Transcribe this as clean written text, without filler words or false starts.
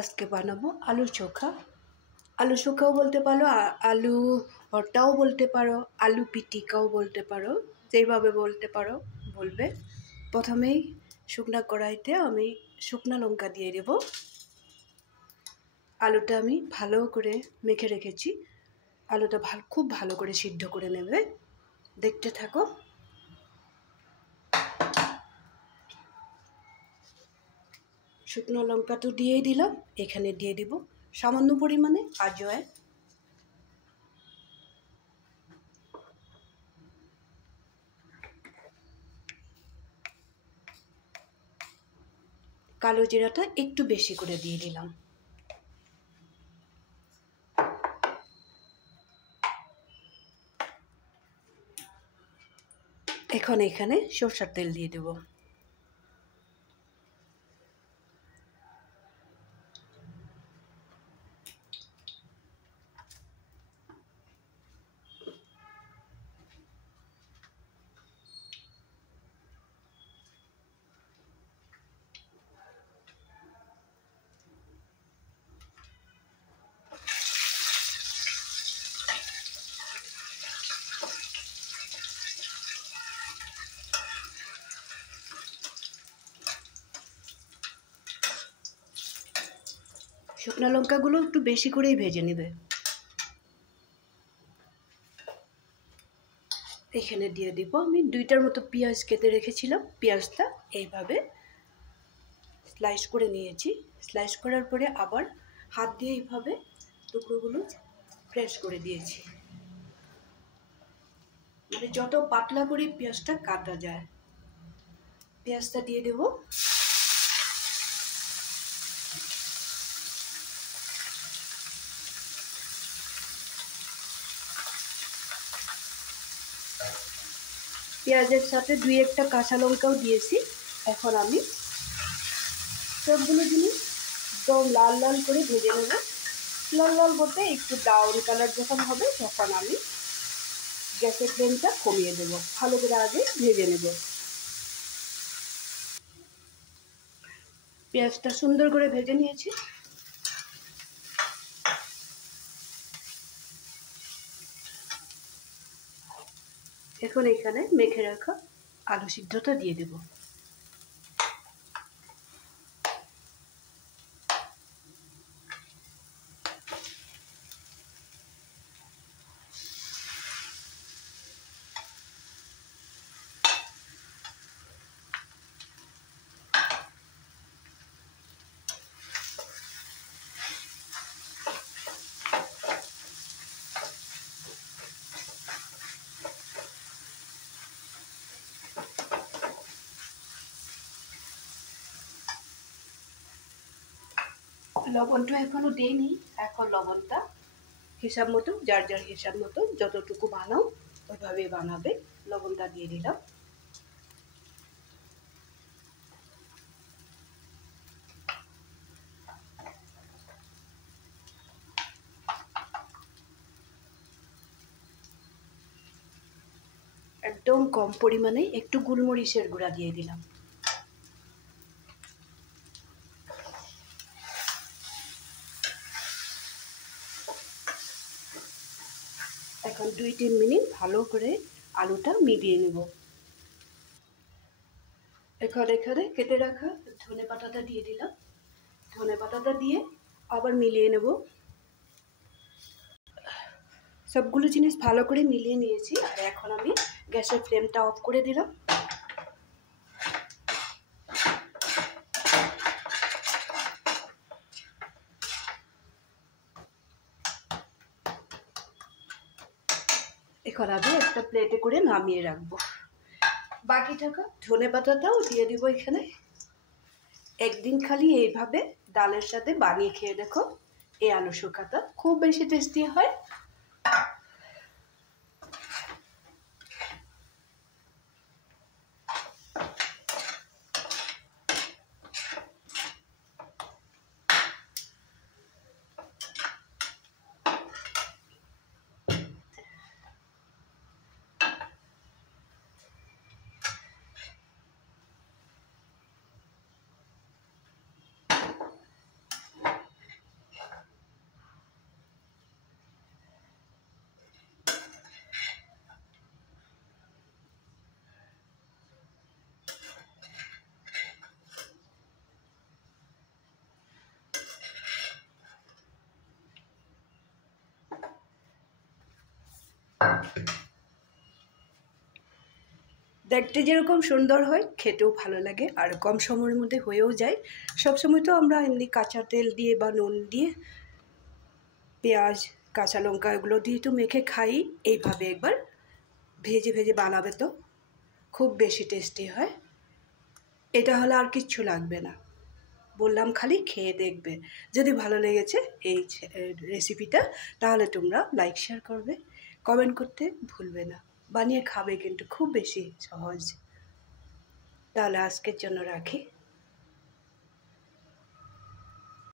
আজকে বানাবো আলু চোখা। আলু চোখাও বলতে পারো, আলু ভর্তাও বলতে পারো, আলু পিটিকাও বলতে পারো, যেইভাবে বলতে পারো বলবে। প্রথমেই শুকনো কড়াইতে আমি শুকনো লঙ্কা দিয়ে দেব। আলুটা আমি ভালো করে মেখে রেখেছি। আলুটা খুব ভালো করে সিদ্ধ করে নেবে। দেখতে থাকো। শুকনো লঙ্কা তো দিয়েই দিলাম, এখানে দিয়ে দিব সামান্য পরিমাণে আজওয়াইন। কালো জিরাটা একটু বেশি করে দিয়ে দিলাম। এখন এখানে সরষের তেল দিয়ে দেব। শুকনো লঙ্কাগুলো একটু বেশি করেই ভেজে নেবে। এখানে দিয়ে দিব আমি 2টার মতো পেঁয়াজ কেটে রেখেছিলাম। পেঁয়াজটা এইভাবে স্লাইস করে নিয়েছি। স্লাইস করার পরে আবার হাত দিয়ে এইভাবে টুকরোগুলো প্রেস করে দিয়েছি, মানে যত পাতলা করে পেঁয়াজটা কাটা যায়। পেঁয়াজটা দিয়ে দেব। পেঁয়াজের সাথে 2-1টা কাঁচা লঙ্কাও দিয়েছি। এখন আমি সবগুলো জিনিস একদম লাল লাল করে ভেজে নেব। লাল লাল বলতে একটু ব্রাউন কালার যখন হবে তখন আমি গ্যাসের ফ্লেমটা কমিয়ে দেব। ভালো করে আগে ভেজে নেব। পেঁয়াজটা সুন্দর করে ভেজে নিয়েছি। এখন এখানে মেখে রাখা আলু সিদ্ধটা দিয়ে দেব। লবণটা এখনো দেইনি। এখন লবণটা হিসাব মতো, যার যার হিসাব মতো যতটুকু বানাও ওইভাবে বানাবে। লবণটা দিয়ে দিলাম। একদম কম পরিমাণে একটু গোলমরিচের গুঁড়া দিয়ে দিলাম। এখন 2-3 মিনিট ভালো করে আলুটা মিলিয়ে নেব। এখন এখানে কেটে রাখা ধনে পাতাটা দিয়ে দিলাম। ধনে পাতাটা দিয়ে আবার মিলিয়ে নেব। সবগুলো জিনিস ভালো করে মিলিয়ে নিয়েছি। আর এখন আমি গ্যাসের ফ্লেমটা অফ করে দিলাম। এখন আমি একটা প্লেটে করে নামিয়ে রাখবো। বাকি থাকা ধনে পাতাটাও দিয়ে দিব এখানে। একদিন খালি এইভাবে ডালের সাথে বানিয়ে খেয়ে দেখো। এই আলু চোখাটা খুব বেশি টেস্টি হয়। দেখতে যেরকম সুন্দর হয় খেতেও ভালো লাগে আর কম সময়ের মধ্যে হয়েও যায়। সবসময় তো আমরা এমনি কাঁচা তেল দিয়ে বা নুন দিয়ে পেঁয়াজ কাঁচা লঙ্কা এগুলো দিয়ে তো মেখে খাই। এইভাবে একবার ভেজে ভেজে বানাবে তো খুব বেশি টেস্টি হয়। এটা হলে আর কিচ্ছু লাগবে না, বললাম খালি খেয়ে দেখবে। যদি ভালো লেগেছে এই রেসিপিটা তাহলে তোমরা লাইক শেয়ার করবে, কমেন্ট করতে ভুলবে না। বানিয়ে খাবে কিন্তু, খুব বেশি সহজ। তাহলে আজকের জন্য রাখি।